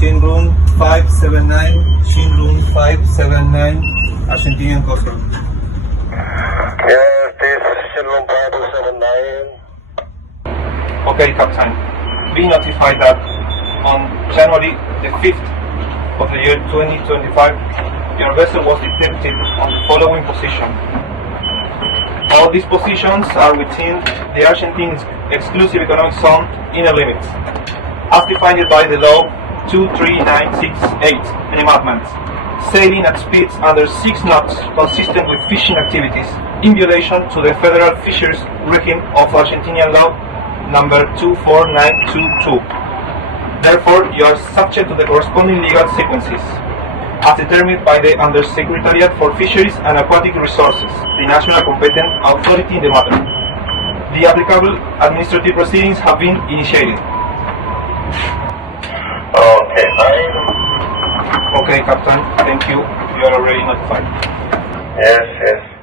Shin room 579, Shin room 579, Argentinian Coast Guard. Yes, this is Shinron 579. Okay, Captain. Be notified that on January the 5th of the year 2025, your vessel was detected on the following position. All these positions are within the Argentine exclusive economic zone inner limits, as defined by the law 23968 enactment, sailing at speeds under 6 knots consistent with fishing activities in violation to the Federal Fisheries Regime of Argentinian law number 24922. Therefore, you are subject to the corresponding legal sequences, as determined by the Undersecretariat for Fisheries and Aquatic Resources, the national competent authority in the matter. The applicable administrative proceedings have been initiated. Okay, fine. Okay, Captain. Thank you. You are already notified. Yes, yes.